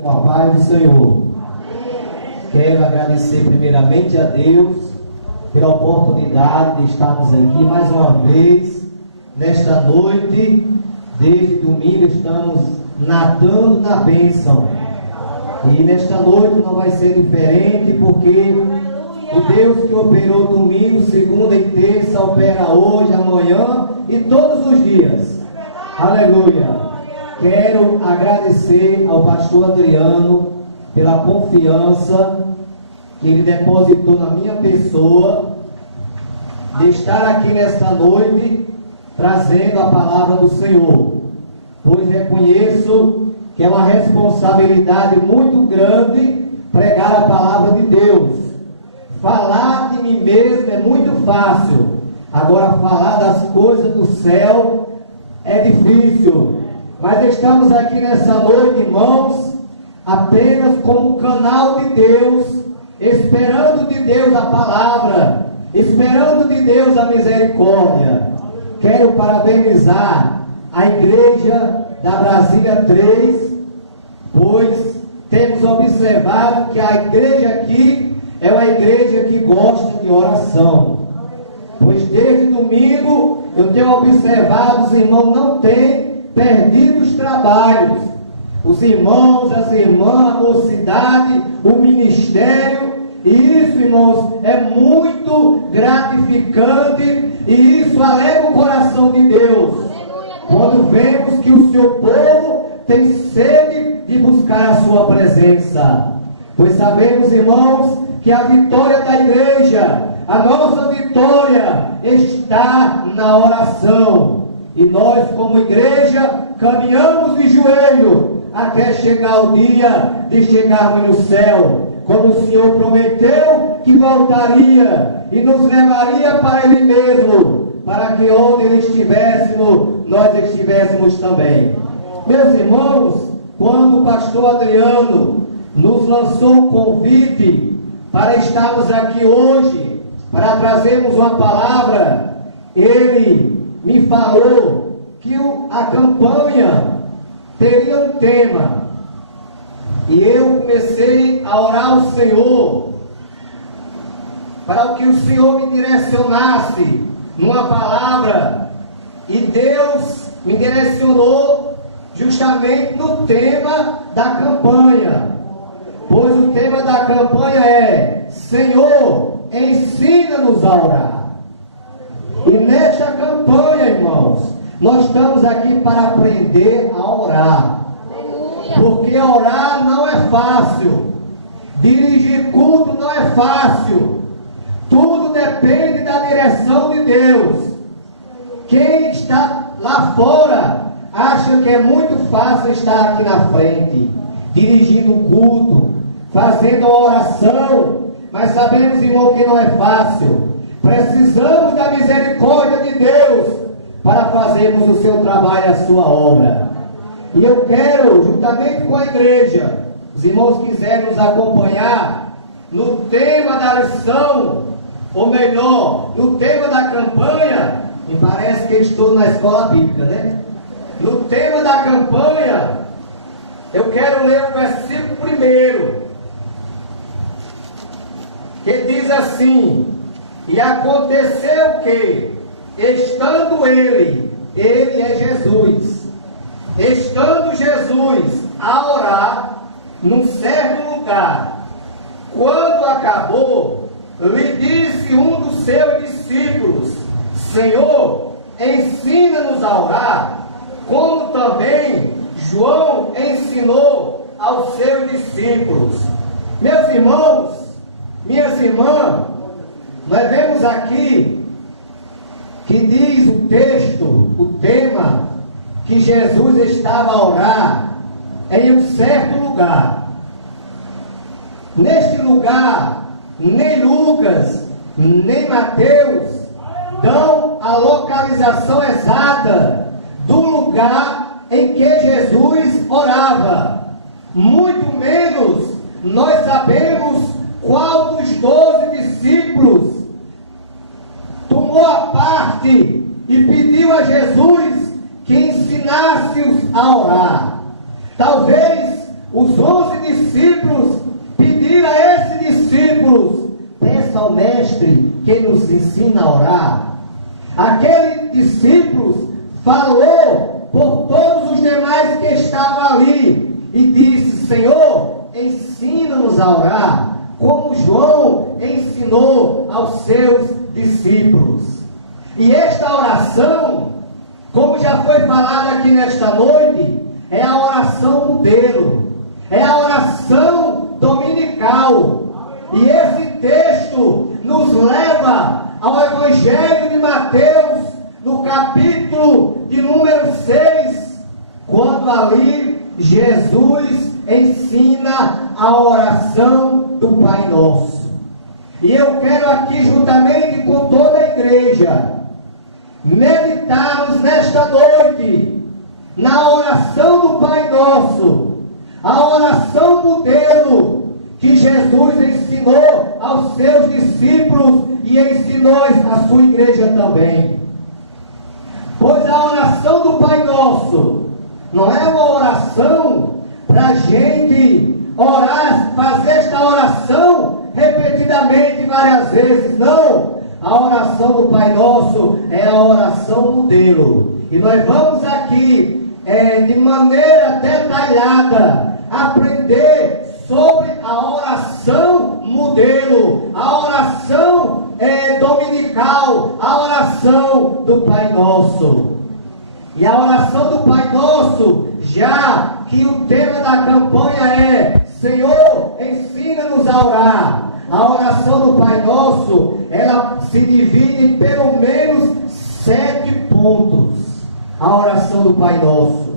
Com a paz do Senhor. Quero agradecer primeiramente a Deus pela oportunidade de estarmos aqui mais uma vez, nesta noite. Desde domingo estamos nadando na bênção. E nesta noite não vai ser diferente, porque o Deus que operou domingo, segunda e terça, opera hoje, amanhã e todos os dias. Aleluia! Quero agradecer ao pastor Adriano pela confiança que ele depositou na minha pessoa de estar aqui nesta noite trazendo a palavra do Senhor, pois reconheço que é uma responsabilidade muito grande pregar a palavra de Deus. Falar de mim mesmo é muito fácil, agora falar das coisas do céu é difícil. Mas estamos aqui nessa noite, irmãos, apenas como canal de Deus, esperando de Deus a palavra, esperando de Deus a misericórdia. Quero parabenizar a igreja da Brasília 3, pois temos observado que a igreja aqui é uma igreja que gosta de oração. Pois desde domingo eu tenho observado, os irmãos não têm perdido os trabalhos, os irmãos, as irmãs, a mocidade, o ministério, e isso, irmãos, é muito gratificante, e isso alegra o coração de Deus, quando vemos que o seu povo tem sede de buscar a sua presença, pois sabemos, irmãos, que a vitória da igreja, a nossa vitória está na oração. E nós, como igreja, caminhamos de joelho até chegar o dia de chegarmos no céu, como o Senhor prometeu que voltaria e nos levaria para Ele mesmo, para que onde Ele estivéssemos, nós estivéssemos também. Meus irmãos, quando o pastor Adriano nos lançou o convite para estarmos aqui hoje, para trazermos uma palavra, ele me falou que a campanha teria um tema, e eu comecei a orar ao Senhor para que o Senhor me direcionasse numa palavra, e Deus me direcionou justamente no tema da campanha, pois o tema da campanha é: Senhor, ensina-nos a orar. E nesta campanha, irmãos, nós estamos aqui para aprender a orar. Porque orar não é fácil. Dirigir culto não é fácil. Tudo depende da direção de Deus. Quem está lá fora acha que é muito fácil estar aqui na frente, dirigindo o culto, fazendo a oração. Mas sabemos, irmão, que não é fácil. Precisamos da misericórdia de Deus para fazermos o seu trabalho, a sua obra. E eu quero, juntamente com a igreja, os irmãos quiserem nos acompanhar no tema da lição, ou melhor, no tema da campanha. Me parece que estou na escola bíblica, né? No tema da campanha, eu quero ler o versículo 1, que diz assim: e aconteceu que, estando ele é Jesus, estando Jesus a orar num certo lugar, quando acabou, lhe disse um dos seus discípulos: Senhor, ensina-nos a orar, como também João ensinou aos seus discípulos. Meus irmãos, minhas irmãs, nós vemos aqui que diz o texto, o tema, que Jesus estava a orar em um certo lugar. Neste lugar, nem Lucas, nem Mateus dão a localização exata do lugar em que Jesus orava. Muito menos nós sabemos qual dos 12 discípulos tomou a parte e pediu a Jesus que ensinasse-os a orar. Talvez os 11 discípulos pediram a esses discípulos: peça ao mestre que nos ensina a orar. Aquele discípulo falou por todos os demais que estavam ali e disse: Senhor, ensina-nos a orar, como João ensinou aos seus discípulos. E esta oração, como já foi falado aqui nesta noite, é a oração modelo, é a oração dominical. E esse texto nos leva ao Evangelho de Mateus, no capítulo de número 6, quando ali Jesus ensina a oração do Pai Nosso. E eu quero aqui, juntamente com toda a igreja, meditarmos nesta noite na oração do Pai Nosso, a oração modelo que Jesus ensinou aos seus discípulos e ensinou à sua igreja também. Pois a oração do Pai Nosso não é uma oração para a gente orar, fazer esta oração repetidamente várias vezes. Não! A oração do Pai Nosso é a oração modelo. E nós vamos aqui, de maneira detalhada, aprender sobre a oração modelo, a oração dominical, a oração do Pai Nosso. E a oração do Pai Nosso, já que o tema da campanha é Senhor, ensina-nos a orar. A oração do Pai Nosso, ela se divide em pelo menos 7 pontos. A oração do Pai Nosso.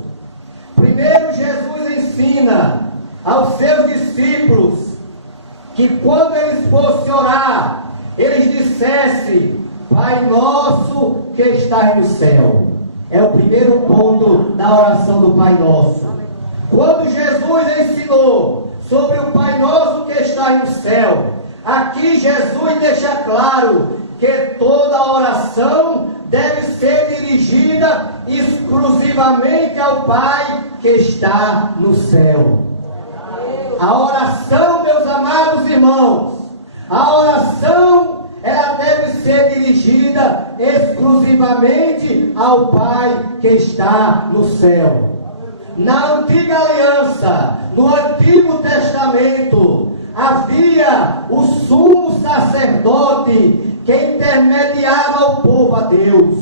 Primeiro, Jesus ensina aos seus discípulos que quando eles fossem orar, eles dissessem: Pai Nosso que estás no céu. É o primeiro ponto da oração do Pai Nosso. Quando Jesus ensinou sobre o Pai Nosso que está no céu, aqui Jesus deixa claro que toda oração deve ser dirigida exclusivamente ao Pai que está no céu. A oração, meus amados irmãos, a oração, ela deve ser dirigida exclusivamente ao Pai que está no céu. Na antiga aliança, no Antigo Testamento, havia o sumo sacerdote que intermediava o povo a Deus.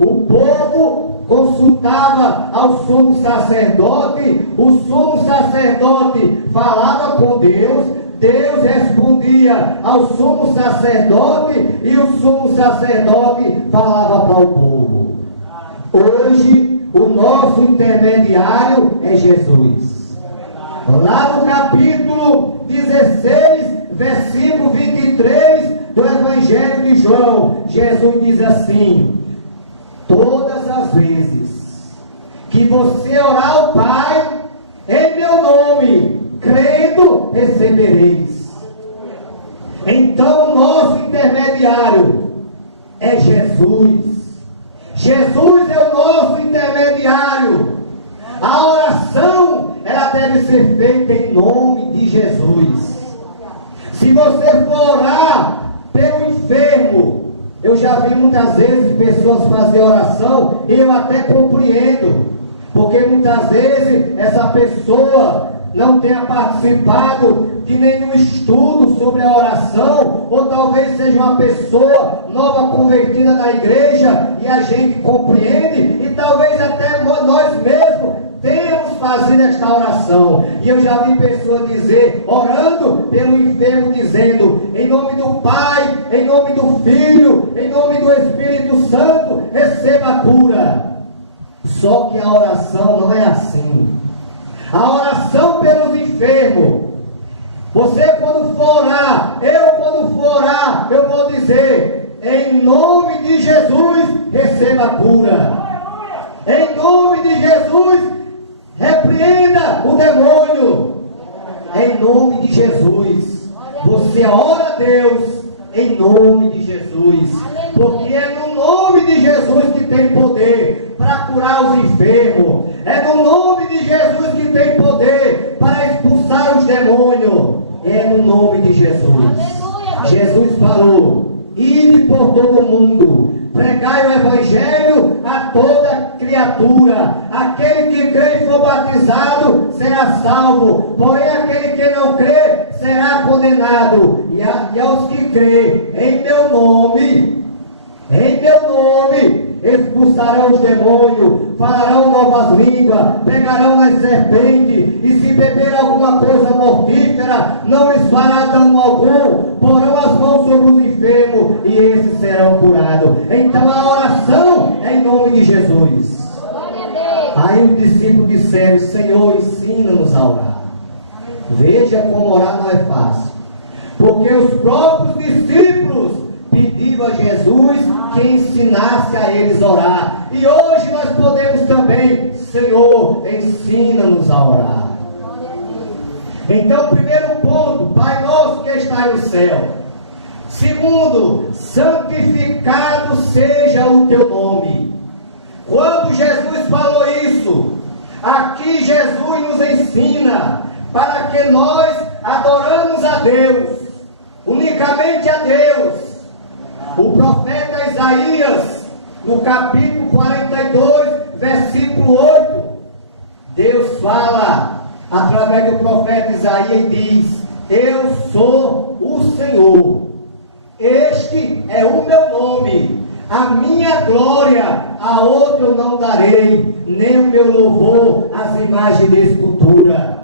O povo consultava ao sumo sacerdote, o sumo sacerdote falava com Deus, Deus respondia ao sumo sacerdote e o sumo sacerdote falava para o povo. Hoje, o nosso intermediário é Jesus. Lá no capítulo 16, versículo 23 do Evangelho de João, Jesus diz assim: todas as vezes que você orar ao Pai em meu nome, crendo, recebereis. Então o nosso intermediário é Jesus. Jesus é o nosso intermediário. A oração, ela deve ser feita em nome de Jesus. Se você for orar pelo enfermo, eu já vi muitas vezes pessoas fazer oração, e eu até compreendo, porque muitas vezes essa pessoa não tenha participado de nenhum estudo sobre a oração, ou talvez seja uma pessoa nova convertida na igreja, e a gente compreende, e talvez até nós mesmos temos fazido esta oração. E eu já vi pessoas dizer, orando pelo enfermo, dizendo: em nome do Pai, em nome do Filho, em nome do Espírito Santo, receba a cura. Só que a oração não é assim. A oração pelos enfermos, você quando for orar, quando for orar, eu vou dizer: em nome de Jesus, receba a cura. Em nome de Jesus, repreenda o demônio. Em nome de Jesus, você ora a Deus em nome de Jesus, porque é no nome de Jesus que tem poder para curar os enfermos. É no nome de Jesus que tem poder para expulsar os demônios. É no nome de Jesus. Jesus falou: ide por todo o mundo, pregai o evangelho a toda criatura. Aquele que crê e for batizado será salvo, porém aquele que não crê será condenado. E aos que crê em meu nome, expulsarão os demônios, falarão novas línguas, pegarão as serpentes, e se beber alguma coisa mortífera, não lhes fará dano algum, porão as mãos sobre os enfermos, e esses serão curados. Então a oração é em nome de Jesus. Aí os discípulos disseram: Senhor, ensina-nos a orar. Veja como orar não é fácil, porque os próprios discípulos pediram a Jesus que ensinasse a eles a orar. E hoje nós podemos também: Senhor, ensina-nos a orar. Então, primeiro ponto: Pai nosso que está no céu. Segundo, santificado seja o teu nome. Quando Jesus falou isso, aqui Jesus nos ensina para que nós adoramos a Deus, unicamente a Deus. O profeta Isaías, no capítulo 42, versículo 8, Deus fala através do profeta Isaías e diz: eu sou o Senhor, este é o meu nome, a minha glória a outro eu não darei, nem o meu louvor às imagens de escultura.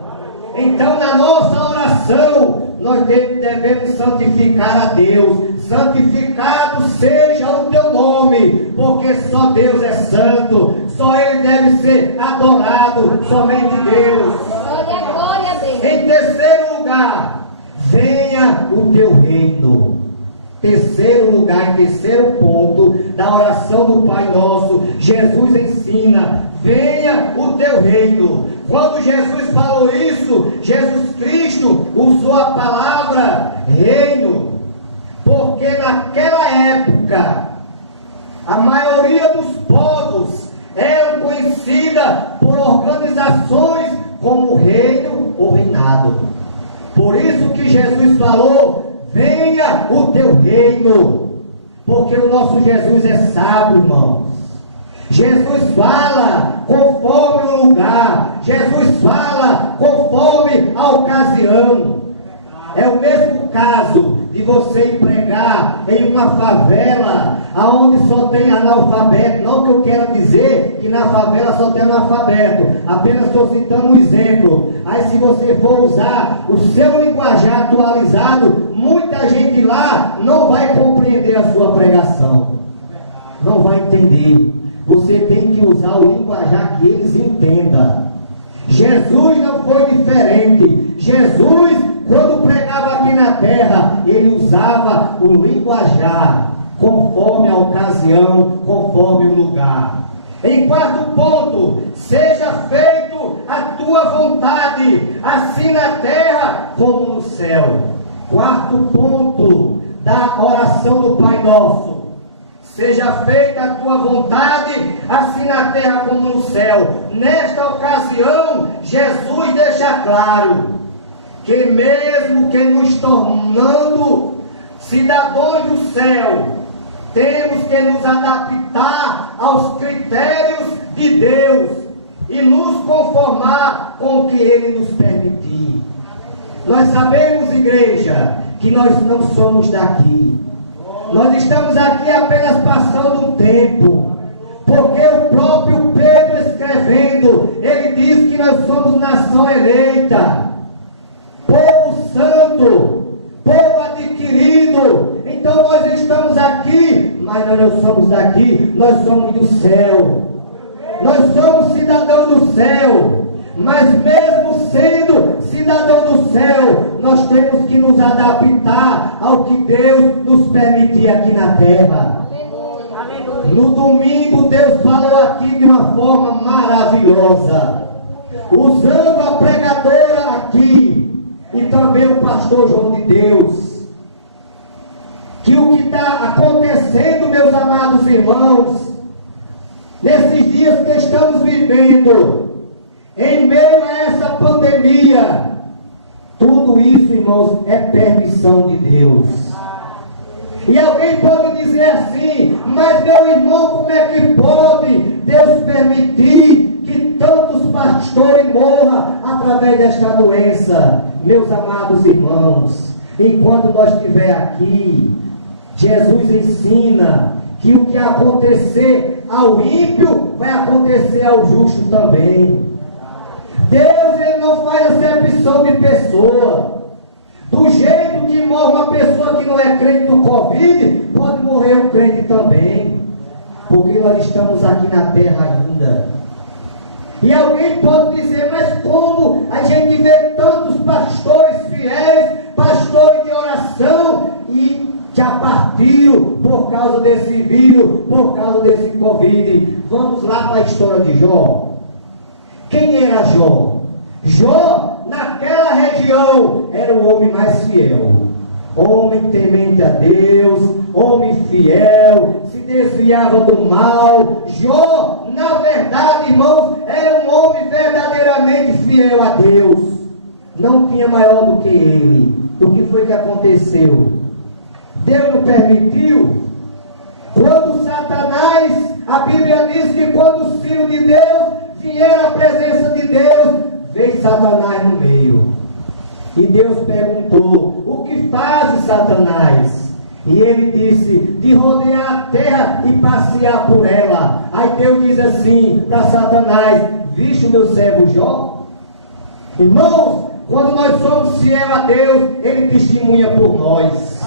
Então, na nossa oração, nós devemos santificar a Deus. Santificado seja o teu nome, porque só Deus é santo, só Ele deve ser adorado, somente Deus. Glória a Deus. Em terceiro lugar, venha o teu reino. Terceiro lugar, terceiro ponto da oração do Pai Nosso, Jesus ensina: venha o teu reino. Quando Jesus falou isso, Jesus Cristo usou a palavra reino, porque naquela época a maioria dos povos eram conhecidas por organizações como reino ou reinado. Por isso que Jesus falou: venha o teu reino, porque o nosso Jesus é sábio, irmãos. Jesus fala conforme o lugar, Jesus fala conforme a ocasião. É o mesmo caso de você ir pregar em uma favela aonde só tem analfabeto. Não que eu quero dizer que na favela só tem analfabeto, apenas estou citando um exemplo. Aí se você for usar o seu linguajar atualizado, muita gente lá não vai compreender a sua pregação, não vai entender. Você tem que usar o linguajar que eles entendam. Jesus não foi diferente. Jesus, quando pregava aqui na terra, ele usava o linguajar conforme a ocasião, conforme o lugar. Em quarto ponto, seja feito a tua vontade, assim na terra como no céu. Quarto ponto da oração do Pai Nosso: seja feita a tua vontade, assim na terra como no céu. Nesta ocasião, Jesus deixa claro que mesmo que nos tornando cidadãos do céu, temos que nos adaptar aos critérios de Deus e nos conformar com o que Ele nos permitir. Nós sabemos, igreja, que nós não somos daqui. Nós estamos aqui apenas passando um tempo, porque o próprio Pedro escrevendo, ele diz que nós somos nação eleita, povo santo, povo adquirido. Então nós estamos aqui, mas nós não somos daqui, nós somos do céu. Nós somos cidadãos do céu. Mas mesmo sendo cidadão do céu, nós temos que nos adaptar ao que Deus nos permitir aqui na terra. Aleluia. No domingo Deus falou aqui de uma forma maravilhosa, usando a pregadora aqui e também o pastor João de Deus, que o que está acontecendo, meus amados irmãos, nesses dias que estamos vivendo, em meio a essa pandemia, tudo isso, irmãos, é permissão de Deus. E alguém pode dizer assim: mas meu irmão, como é que pode Deus permitir que tantos pastores morram através desta doença? Meus amados irmãos, enquanto nós estiver aqui, Jesus ensina que o que acontecer ao ímpio vai acontecer ao justo também. Deus, ele não faz acepção de pessoa. Do jeito que morre uma pessoa que não é crente do Covid, pode morrer um crente também, porque nós estamos aqui na terra ainda. E alguém pode dizer: mas como a gente vê tantos pastores fiéis, pastores de oração, e já partiram por causa desse vírus, por causa desse Covid? Vamos lá para a história de Jó. Quem era Jó? Jó, naquela região, era o homem mais fiel. Homem temente a Deus, homem fiel, se desviava do mal. Jó, na verdade, irmãos, era um homem verdadeiramente fiel a Deus. Não tinha maior do que ele. O que foi que aconteceu? Deus não permitiu. Quando Satanás, a Bíblia diz que quando os filhos de Deus vieram à presença de Deus, veio Satanás no meio. E Deus perguntou: o que faz Satanás? E ele disse: de rodear a terra e passear por ela. Aí Deus diz assim para Satanás: viste o meu servo Jó? Irmãos, quando nós somos fiéis a Deus, ele testemunha por nós.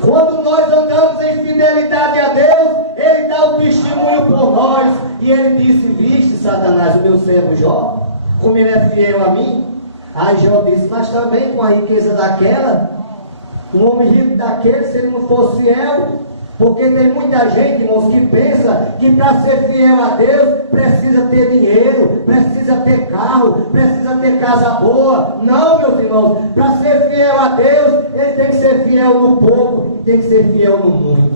Quando nós andamos em fidelidade a Deus, ele dá o testemunho por nós. E ele disse: viste, Satanás, o meu servo Jó, como ele é fiel a mim? Aí Jó disse: mas também com a riqueza daquela, um homem rico daquele, se ele não fosse fiel, porque tem muita gente, irmãos, que pensa que para ser fiel a Deus, precisa ter dinheiro, precisa ter carro, precisa ter casa boa. Não, meus irmãos, para ser fiel a Deus, ele tem que ser fiel no pouco, tem que ser fiel no muito.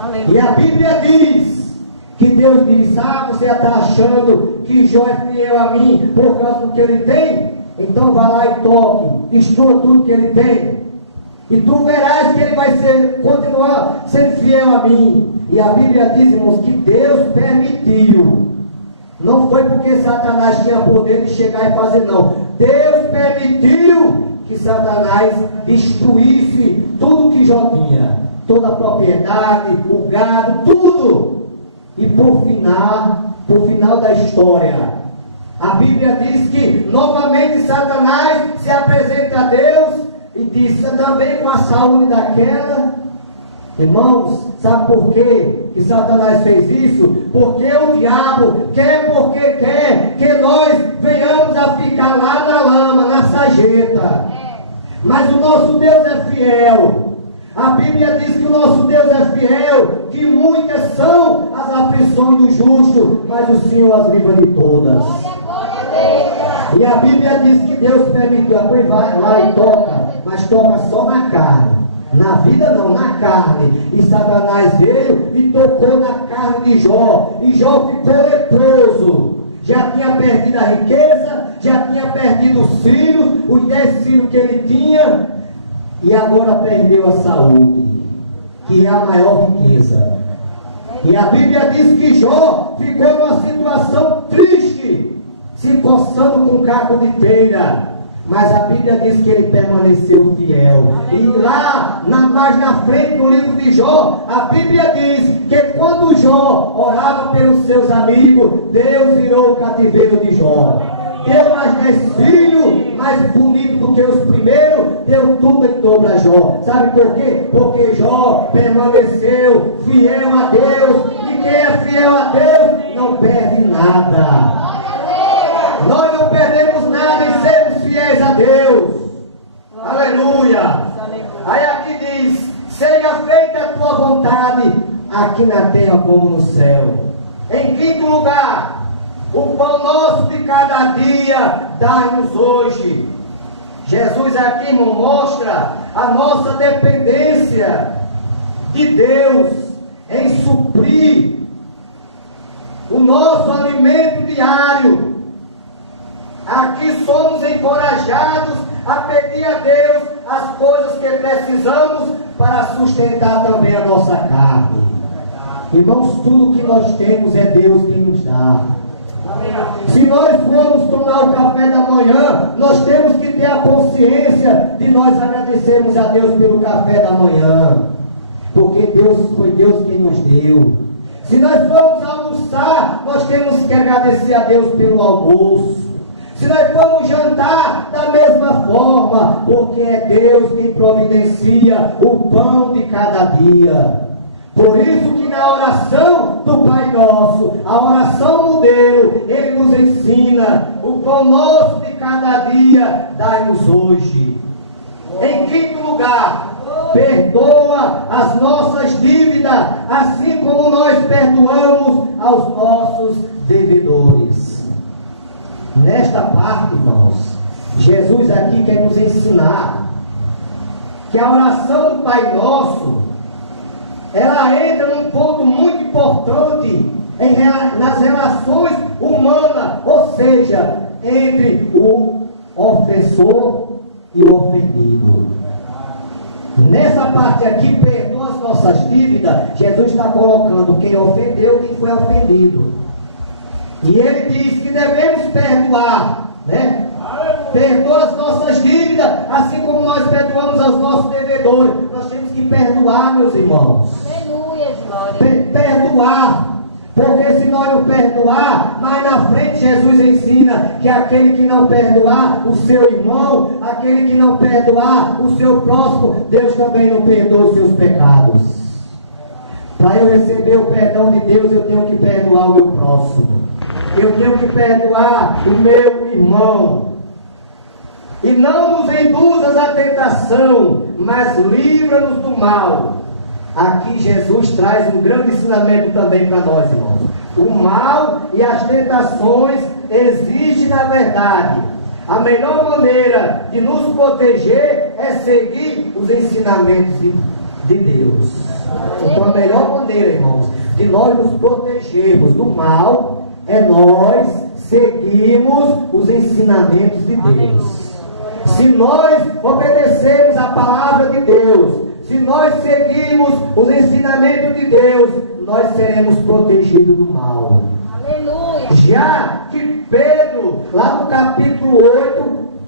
Aleluia. E a Bíblia diz que Deus diz: ah, você já está achando que Jó é fiel a mim por causa do que ele tem? Então vá lá e toque, estuda tudo que ele tem, e tu verás que ele vai continuar sendo fiel a mim. E a Bíblia diz, irmãos, que Deus permitiu. Não foi porque Satanás tinha poder de chegar e fazer, não. Deus permitiu que Satanás destruísse tudo que Jó tinha, toda a propriedade, o gado, tudo. E por final da história, a Bíblia diz que novamente Satanás se apresenta a Deus e diz: também com a saúde daquela. Irmãos, sabe por quê que Satanás fez isso? Porque o diabo porque quer que nós venhamos a ficar lá na lama, na sarjeta. Mas o nosso Deus é fiel. A Bíblia diz que o nosso Deus é fiel, que muitas são as aflições do justo, mas o Senhor as livra de todas. E a Bíblia diz que Deus permitiu, vai lá e toca, mas toca só na carne. Na vida não, na carne. E Satanás veio e tocou na carne de Jó. E Jó ficou leproso. Já tinha perdido a riqueza, já tinha perdido os filhos, os 10 filhos que ele tinha. E agora perdeu a saúde, que é a maior riqueza. E a Bíblia diz que Jó ficou numa situação triste, se coçando com um caco de telha. Mas a Bíblia diz que ele permaneceu fiel. E lá, mais na frente no livro de Jó, a Bíblia diz que quando Jó orava pelos seus amigos, Deus virou o cativeiro de Jó. Deu mais 10 filhos, mais bonito do que os primeiros, deu tudo em dobro a Jó. Sabe por quê? Porque Jó permaneceu fiel a Deus. E quem é fiel a Deus não perde nada. Nós não perdemos nada em sermos fiéis a Deus. Aleluia. Aí aqui diz: seja feita a tua vontade, aqui na terra como no céu. Em quinto lugar, o pão nosso de cada dia dai-nos hoje. Jesus aqui nos mostra a nossa dependência de Deus em suprir o nosso alimento diário. Aqui somos encorajados a pedir a Deus as coisas que precisamos para sustentar também a nossa carne. Irmãos, tudo que nós temos é Deus que nos dá. Se nós formos tomar o café da manhã, nós temos que ter a consciência de nós agradecermos a Deus pelo café da manhã, porque foi Deus quem nos deu. Se nós formos almoçar, nós temos que agradecer a Deus pelo almoço. Se nós formos jantar, da mesma forma, porque é Deus quem providencia o pão de cada dia. Por isso que na oração do Pai Nosso, a oração modelo, Ele nos ensina: o pão nosso de cada dia, dai-nos hoje. Em quinto lugar, perdoa as nossas dívidas, assim como nós perdoamos aos nossos devedores. Nesta parte, irmãos, Jesus aqui quer nos ensinar que a oração do Pai Nosso, ela entra num ponto muito importante nas relações humanas, ou seja, entre o ofensor e o ofendido. Nessa parte aqui, perdoa as nossas dívidas, Jesus está colocando quem ofendeu e quem foi ofendido. E ele diz que devemos perdoar, né? Perdoa as nossas dívidas, assim como nós perdoamos aos nossos devedores. Nós temos que perdoar, meus irmãos. Aleluia, glória. Perdoar. Porque se nós não perdoar, mais na frente Jesus ensina que aquele que não perdoar o seu irmão, aquele que não perdoar o seu próximo, Deus também não perdoa os seus pecados. Para eu receber o perdão de Deus, eu tenho que perdoar o meu próximo. Eu tenho que perdoar o meu irmão. E não nos induzas à tentação, mas livra-nos do mal. Aqui Jesus traz um grande ensinamento também para nós, irmãos. O mal e as tentações exigem, na verdade, a melhor maneira de nos proteger é seguir os ensinamentos de Deus. Então a melhor maneira, irmãos, de nós nos protegermos do mal é nós seguirmos os ensinamentos de Deus. Se nós obedecermos a palavra de Deus, se nós seguirmos os ensinamentos de Deus, nós seremos protegidos do mal. Aleluia. Já que Pedro, lá no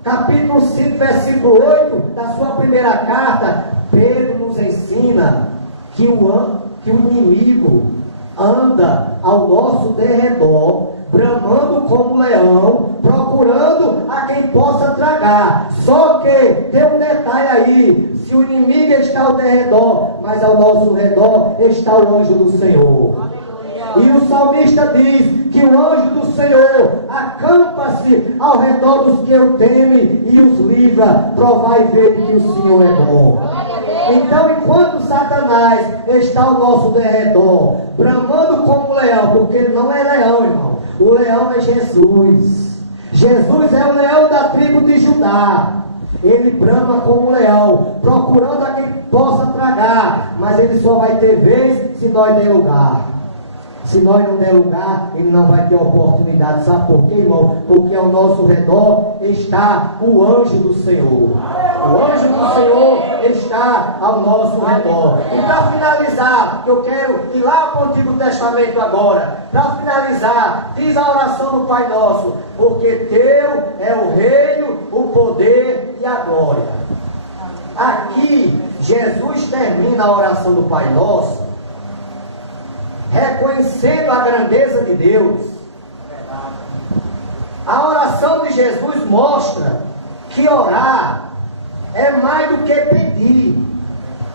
capítulo 5, versículo 8, da sua primeira carta, Pedro nos ensina que o inimigo anda ao nosso derredor, bramando como leão, procurando a quem possa tragar. Só que tem um detalhe aí: se o inimigo está ao derredor, mas ao nosso redor está o anjo do Senhor. E o salmista diz que o anjo do Senhor acampa-se ao redor dos que o temem e os livra. Provai e ver que o Senhor é bom. Então, enquanto Satanás está ao nosso derredor, bramando como leão, porque ele não é leão, irmão. O leão é Jesus. Jesus é o leão da tribo de Judá. Ele brama como um leão, procurando a quem possa tragar, mas ele só vai ter vez se nós der lugar. Se nós não der lugar, ele não vai ter oportunidade. Sabe por quê, irmão? Porque ao nosso redor está o anjo do Senhor. O anjo do Senhor está ao nosso redor. E para finalizar, eu quero ir lá para o Antigo Testamento agora. Para finalizar, diz a oração do Pai Nosso: porque teu é o reino, o poder e a glória. Aqui, Jesus termina a oração do Pai Nosso reconhecendo a grandeza de Deus. A oração de Jesus mostra que orar é mais do que pedir.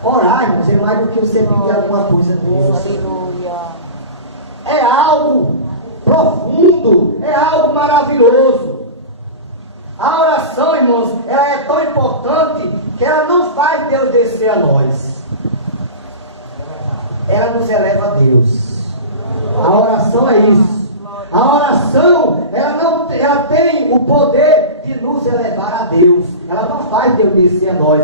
Orar, irmãos, é mais do que você pedir alguma coisa a Deus. É algo profundo, é algo maravilhoso. A oração, irmãos, ela é tão importante que ela não faz Deus descer a nós. Ela nos eleva a Deus. A oração é isso. A oração, ela tem o poder de nos elevar a Deus. Ela não faz Deus descer a nós,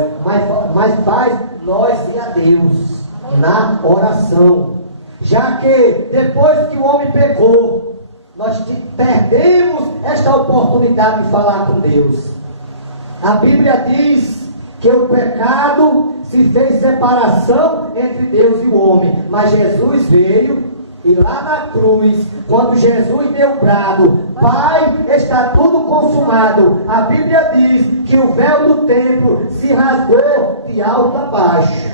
mas faz nós ir a Deus na oração. Já que depois que o homem pecou, nós perdemos esta oportunidade de falar com Deus. A Bíblia diz que o pecado se fez separação entre Deus e o homem, mas Jesus veio e lá na cruz, quando Jesus deu o brado, Pai, está tudo consumado, a Bíblia diz que o véu do templo se rasgou de alto a baixo.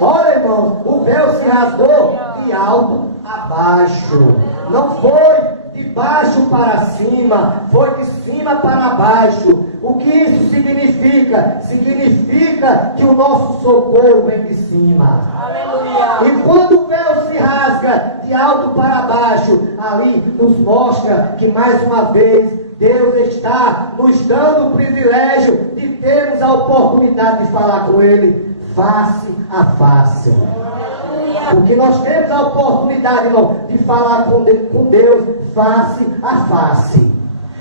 Olha, irmãos, o véu se rasgou de alto a baixo. Não foi de baixo para cima, foi de cima para baixo. O que isso significa? Significa que o nosso socorro vem de cima. Aleluia. E quando o véu se rasga de alto para baixo, ali nos mostra que mais uma vez Deus está nos dando o privilégio de termos a oportunidade de falar com Ele face a face. Porque nós temos a oportunidade, irmão, de falar com Deus face a face.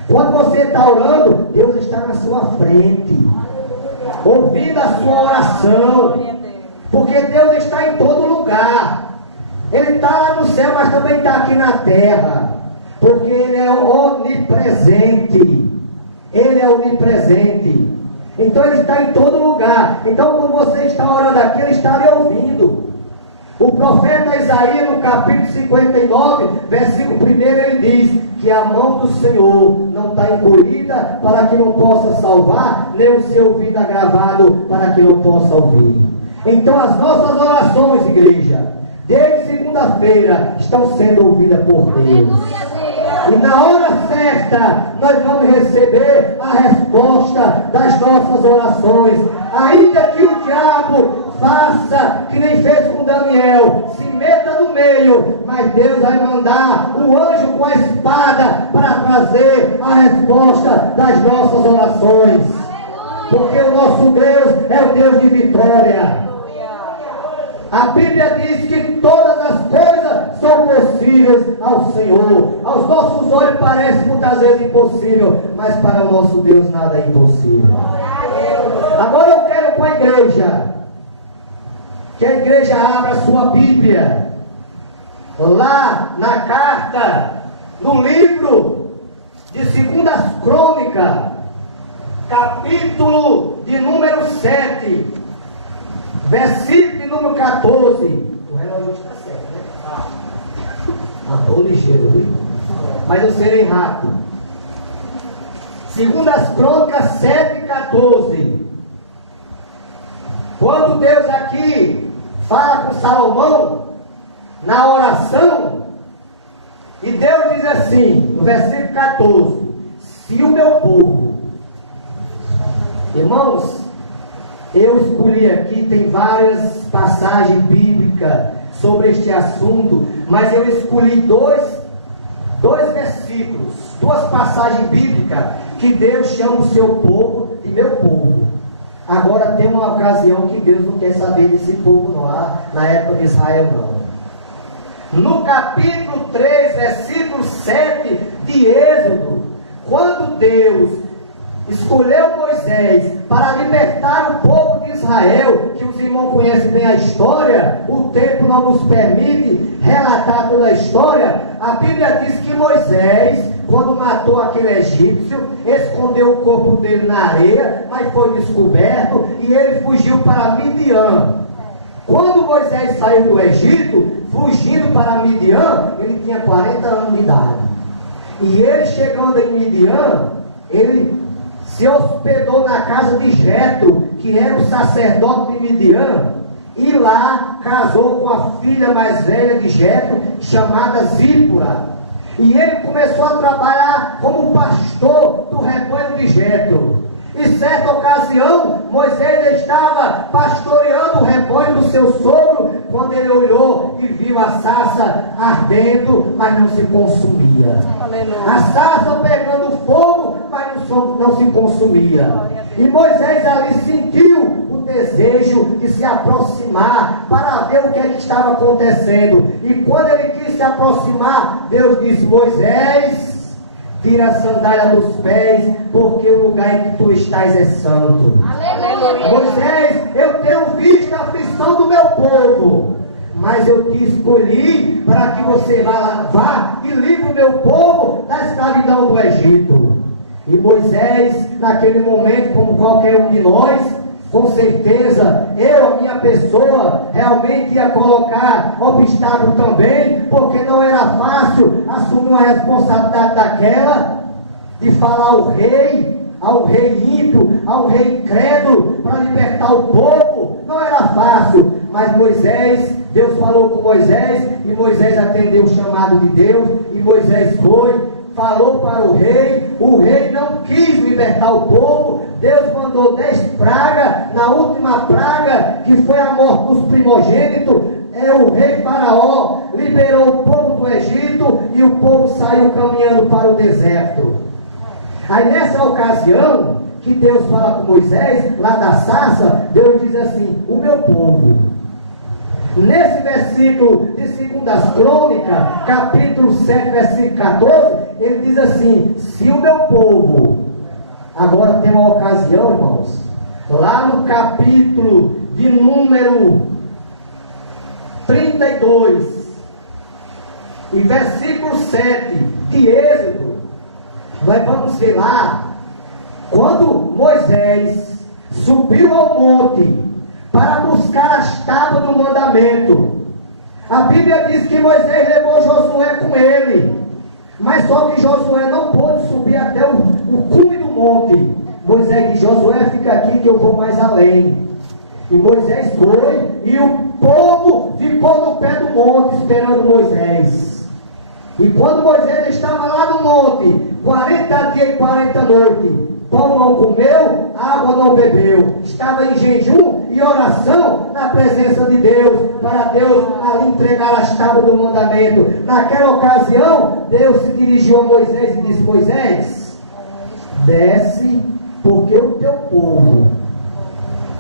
Quando você está orando, Deus está na sua frente, ouvindo a sua oração, porque Deus está em todo lugar. Ele está lá no céu, mas também está aqui na terra, porque Ele é onipresente. Ele é onipresente. Então Ele está em todo lugar. Então quando você está orando aqui, Ele está lhe ouvindo. O profeta Isaías, no capítulo 59, versículo 1, ele diz que a mão do Senhor não está encolhida para que não possa salvar, nem o seu ouvido agravado para que não possa ouvir. Então as nossas orações, igreja, desde segunda-feira, estão sendo ouvidas por Deus. E na hora certa, nós vamos receber a resposta das nossas orações. Ainda que o diabo faça que nem fez com Daniel, se meta no meio, mas Deus vai mandar o anjo com a espada para trazer a resposta das nossas orações. Porque o nosso Deus é o Deus de vitória. A Bíblia diz que todas as coisas são possíveis ao Senhor. Aos nossos olhos parece muitas vezes impossível, mas para o nosso Deus nada é impossível. Agora eu quero com a igreja que a igreja abra a sua Bíblia lá na carta, no livro de 2 Crônicas, capítulo de número 7, versículo de número 14. O relógio está certo, né? Estou ligeiro, viu? Mas eu serei rápido. 2 Crônicas 7, 14. Quando Deus aqui fala com Salomão na oração, e Deus diz assim, no versículo 14: se o meu povo, irmãos, eu escolhi aqui, tem várias passagens bíblicas sobre este assunto, mas eu escolhi dois versículos, duas passagens bíblicas, que Deus chama o seu povo de meu povo. Agora tem uma ocasião que Deus não quer saber desse povo não, na época de Israel não. No capítulo 3, versículo 7 de Êxodo, quando Deus escolheu Moisés para libertar o povo de Israel, que os irmãos conhecem bem a história, o tempo não nos permite relatar toda a história. A Bíblia diz que Moisés, quando matou aquele egípcio, escondeu o corpo dele na areia, mas foi descoberto e ele fugiu para Midian. Quando Moisés saiu do Egito, fugindo para Midian, ele tinha 40 anos de idade. E ele chegando em Midian, ele se hospedou na casa de Jetro, que era o sacerdote de Midian, e lá casou com a filha mais velha de Jetro, chamada Zípora. E ele começou a trabalhar como pastor do rebanho de Jetro. Em certa ocasião, Moisés estava pastoreando o rebanho do seu sogro, quando ele olhou e viu a sarça ardendo, mas não se consumia. Aleluia. A sarça pegando fogo, mas não se consumia. E Moisés ali sentiu o desejo de se aproximar para ver o que estava acontecendo. E quando ele quis se aproximar, Deus disse: Moisés, tira a sandália dos pés, porque o lugar em que tu estás é santo. Aleluia. Moisés, eu tenho visto a aflição do meu povo, mas eu te escolhi para que você vá e livre o meu povo da escravidão do Egito. E Moisés, naquele momento, como qualquer um de nós, com certeza, a minha pessoa, realmente ia colocar obstáculo também, porque não era fácil assumir uma responsabilidade daquela, de falar ao rei ímpio, ao rei incrédulo, para libertar o povo. Não era fácil, mas Deus falou com Moisés, e Moisés atendeu o chamado de Deus, e Moisés falou para o rei não quis libertar o povo. Deus mandou 10 pragas, na última praga, que foi a morte dos primogênitos, o rei Faraó liberou o povo do Egito, e o povo saiu caminhando para o deserto. Aí nessa ocasião, que Deus fala com Moisés, lá da sarça, Deus diz assim: o meu povo. Nesse versículo de 2 Crônicas, capítulo 7, versículo 14, ele diz assim: se o meu povo, agora tem uma ocasião, irmãos, lá no capítulo de número 32, e versículo 7 de Êxodo, nós vamos ver lá, quando Moisés subiu ao monte para buscar as tábuas do mandamento, a Bíblia diz que Moisés levou Josué com ele, mas só que Josué não pôde subir até o cume do monte. Moisés disse: Josué, fica aqui que eu vou mais além. E Moisés foi, e o povo ficou no pé do monte esperando Moisés. E quando Moisés estava lá no monte, 40 dias e 40 noites, pão não comeu, água não bebeu, estava em jejum e oração na presença de Deus, para Deus ali entregar as tábuas do mandamento. Naquela ocasião, Deus se dirigiu a Moisés e disse: Moisés, desce, porque o teu povo,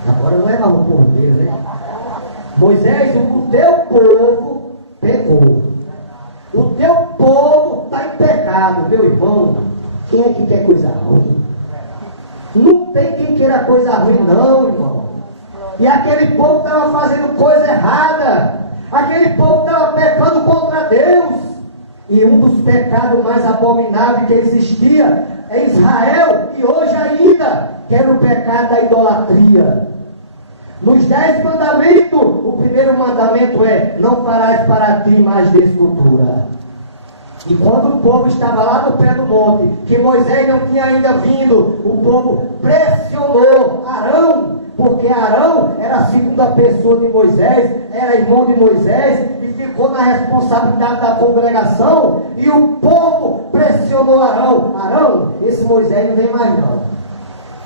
agora não é mais o povo dele, né? Moisés, o teu povo pecou. O teu povo está em pecado. Meu irmão, quem é que quer coisa ruim? Não tem quem queira coisa ruim não, irmão. E aquele povo estava fazendo coisa errada. Aquele povo estava pecando contra Deus. E um dos pecados mais abomináveis que existia em Israel, e hoje ainda, que era o pecado da idolatria. Nos 10 mandamentos, o primeiro mandamento é: não farás para ti mais de escultura. E quando o povo estava lá no pé do monte, que Moisés não tinha ainda vindo, o povo pressionou Arão, porque Arão era a segunda pessoa de Moisés, era irmão de Moisés, e ficou na responsabilidade da congregação, e o povo pressionou Arão: Arão, esse Moisés não vem mais não.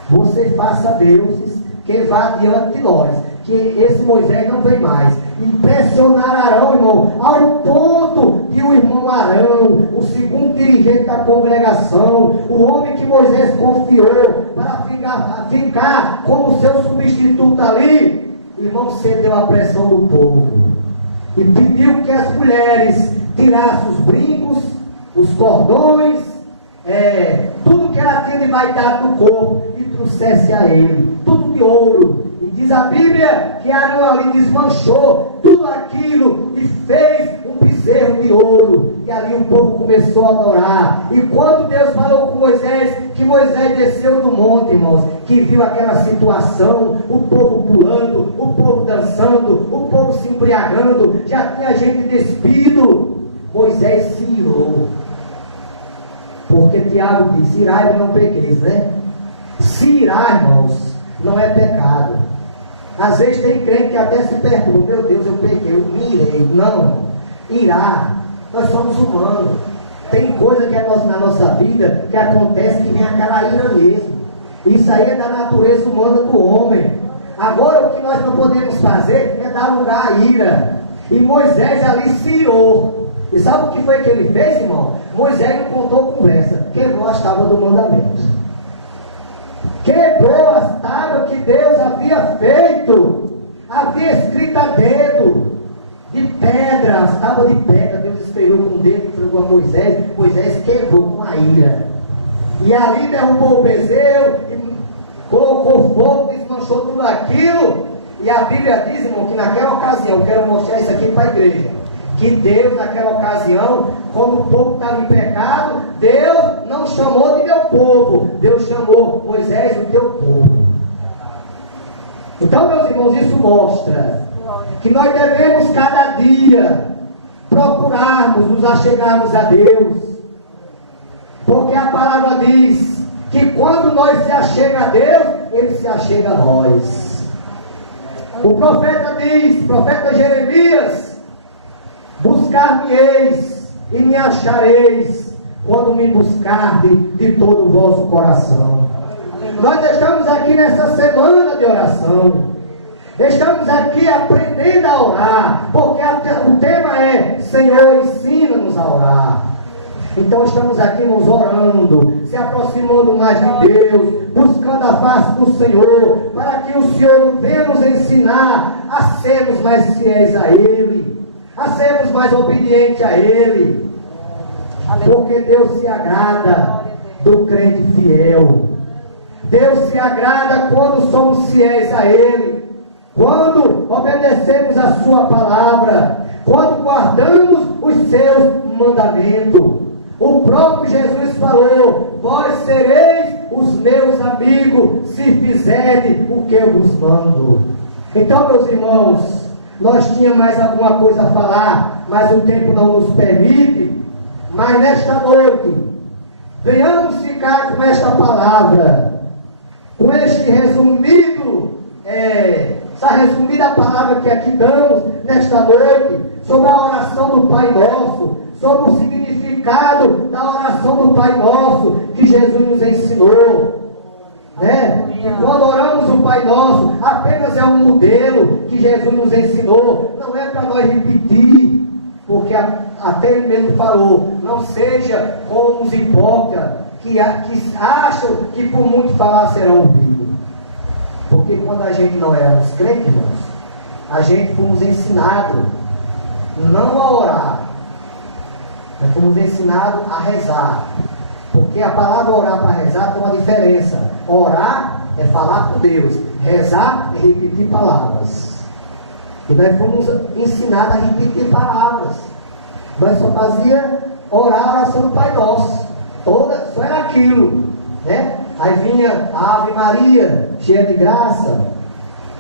Você faça deuses que vá diante de nós, que esse Moisés não vem mais. E pressionar Arão, irmão, ao ponto de o irmão Arão, o segundo dirigente da congregação, o homem que Moisés confiou para ficar como seu substituto ali, irmão, cedeu à pressão do povo e pediu que as mulheres tirassem os brincos, os cordões, tudo que ela tinha de vaidade do corpo, e trouxesse a ele, tudo de ouro. E diz a Bíblia que Arão ali desmanchou tudo aquilo e fez um bezerro de ouro. E ali o povo começou a adorar. E quando Deus falou com Moisés, que Moisés desceu do monte, irmãos, que viu aquela situação, o povo pulando, o povo dançando, o povo se embriagando, já tinha gente despido, Moisés se irou. Porque Tiago disse: irai e não pequeis, né? Se irar, irmãos, não é pecado. Às vezes tem crente que até se pergunta: meu Deus, eu pequei, eu me irei. Não, irá, nós somos humanos. Tem coisa que na nossa vida que acontece que vem aquela ira mesmo. Isso aí é da natureza humana do homem. Agora o que nós não podemos fazer é dar lugar à ira. E Moisés ali se irou. E sabe o que foi que ele fez, irmão? Moisés não contou conversa, quebrou as tábuas do mandamento. Quebrou as tábuas que Deus havia feito, havia escrito a dedo, de pedra, as tábuas de pedra. Deus esperou com o dedo, entregou a Moisés. Moisés quebrou com a ira, e ali derrubou o bezerro, e colocou fogo, desmanchou tudo aquilo, E a Bíblia diz, irmão, que naquela ocasião, quero mostrar isso aqui para a igreja, que Deus, naquela ocasião, quando o povo estava em pecado, Deus não chamou de meu povo, Deus chamou Moisés, o teu povo. Então, meus irmãos, isso mostra que nós devemos cada dia procurarmos nos achegarmos a Deus, porque a palavra diz que quando nós se achega a Deus, Ele se achega a nós. O profeta diz, profeta Jeremias: buscar-me-eis e me achareis, quando me buscardes de todo o vosso coração. Nós estamos aqui nessa semana de oração. Estamos aqui aprendendo a orar, porque o tema é: Senhor, ensina-nos a orar. Então estamos aqui nos orando, se aproximando mais de Deus, buscando a face do Senhor, para que o Senhor venha nos ensinar a sermos mais fiéis a Ele, a sermos mais obedientes a Ele. Porque Deus se agrada do crente fiel. Deus se agrada quando somos fiéis a Ele, quando obedecemos a Sua palavra, quando guardamos os Seus mandamentos. O próprio Jesus falou: vós sereis os meus amigos, se fizerem o que eu vos mando. Então, meus irmãos, nós tínhamos mais alguma coisa a falar, mas o tempo não nos permite. Mas nesta noite, venhamos ficar com esta palavra, com este resumido, essa resumida palavra que aqui damos nesta noite, sobre a oração do Pai Nosso, sobre o significado da oração do Pai Nosso, que Jesus nos ensinou. E quando oramos o Pai Nosso, apenas é um modelo que Jesus nos ensinou, não é para nós repetir, porque até Ele mesmo falou: não seja como os hipócritas, que acham que por muito falar serão ouvidos. Porque quando a gente não éramos crentes, irmãos, a gente fomos ensinados não a orar, nós fomos ensinados a rezar. Porque a palavra orar para rezar tem uma diferença. Orar é falar com Deus, rezar é repetir palavras. E nós fomos ensinados a repetir palavras. Nós só fazia orar a oração do Pai Nosso. Só era aquilo, né? Aí vinha a Ave Maria, cheia de graça.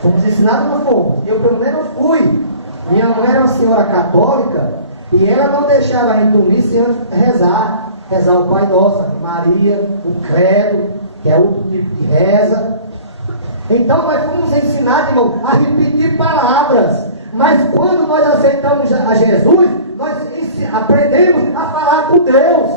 Fomos ensinados, não fomos. Eu pelo menos fui. Minha mãe era uma senhora católica e ela não deixava a gente dormir sem antes rezar o Pai Nosso, a Maria, o credo, que é outro tipo de reza. Então nós fomos ensinados, irmão, a repetir palavras. Mas quando nós aceitamos a Jesus, nós aprendemos a falar com Deus,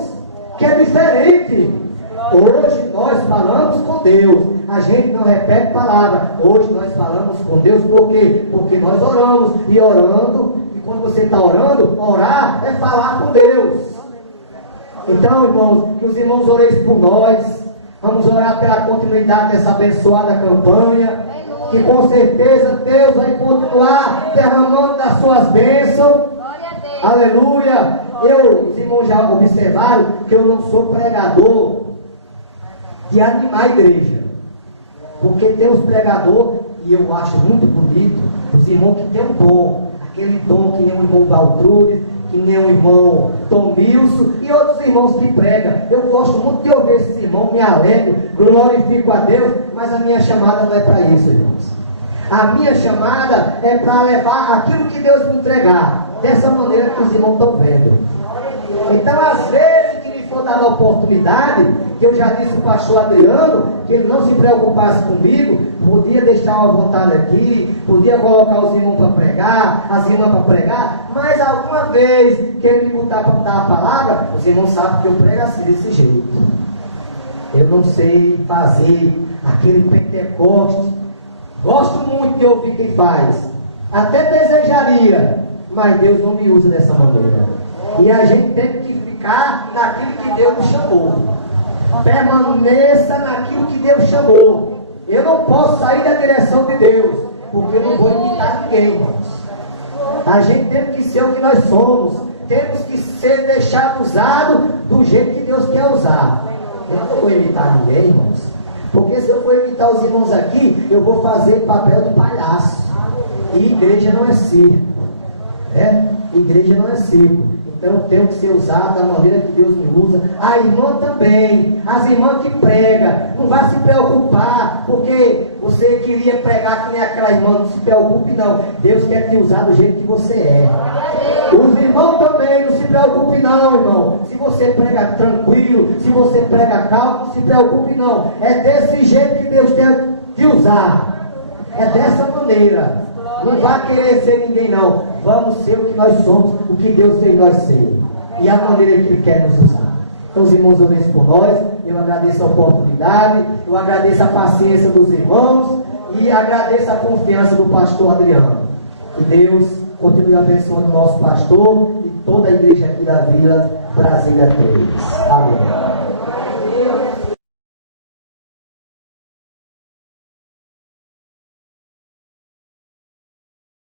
que é diferente. Hoje nós falamos com Deus, a gente não repete palavra. Hoje nós falamos com Deus, por quê? Porque nós oramos, e orando, e quando você está orando, orar é falar com Deus. Então, irmãos, que os irmãos orem por nós. Vamos orar pela continuidade dessa abençoada campanha, que com certeza Deus vai continuar derramando das suas bênçãos. Aleluia. Os irmãos já observaram que eu não sou pregador de animar a igreja, porque tem os pregadores, e eu acho muito bonito, os irmãos que tem um dom, aquele dom que nem o irmão Valtrudes, que nem o irmão Tom Wilson e outros irmãos que pregam. Eu gosto muito de ouvir esses irmãos, me alegro, glorifico a Deus, mas a minha chamada não é para isso, irmãos. A minha chamada é para levar aquilo que Deus me entregar, dessa maneira que os irmãos estão vendo. Então, às vezes que lhe for dada a oportunidade, que eu já disse ao pastor Adriano, que ele não se preocupasse comigo, podia deixar uma vontade aqui, podia colocar os irmãos para pregar, as irmãs para pregar, mas alguma vez que ele me botar para dar a palavra, os irmãos sabem que eu prego assim, desse jeito. Eu não sei fazer aquele Pentecoste. Gosto muito de ouvir quem faz, até desejaria, mas Deus não me usa dessa maneira. E a gente tem que ficar naquilo que Deus nos chamou. Permaneça naquilo que Deus chamou. Eu não posso sair da direção de Deus, porque eu não vou imitar ninguém, irmãos. A gente tem que ser o que nós somos. Temos que ser deixados usados do jeito que Deus quer usar. Eu não vou imitar ninguém, irmãos. Porque se eu for imitar os irmãos aqui, eu vou fazer papel de palhaço. E igreja não é circo. Igreja não é circo. Então eu tenho que ser usado da maneira que Deus me usa. A irmã também, as irmãs que pregam, não vai se preocupar, porque você queria pregar que nem aquela irmã, não se preocupe não. Deus quer te usar do jeito que você é. Os irmãos também, não se preocupe não, irmão. Se você prega tranquilo, se você prega calmo, não se preocupe não. É desse jeito que Deus quer te usar. É dessa maneira. Não vai querer ser ninguém não. Vamos ser o que nós somos, o que Deus fez nós ser. E a maneira que Ele quer nos usar. Então os irmãos orem por nós. Eu agradeço a oportunidade. Eu agradeço a paciência dos irmãos. E agradeço a confiança do pastor Adriano. Que Deus continue abençoando o nosso pastor e toda a igreja aqui da Vila Brasília 3. Amém.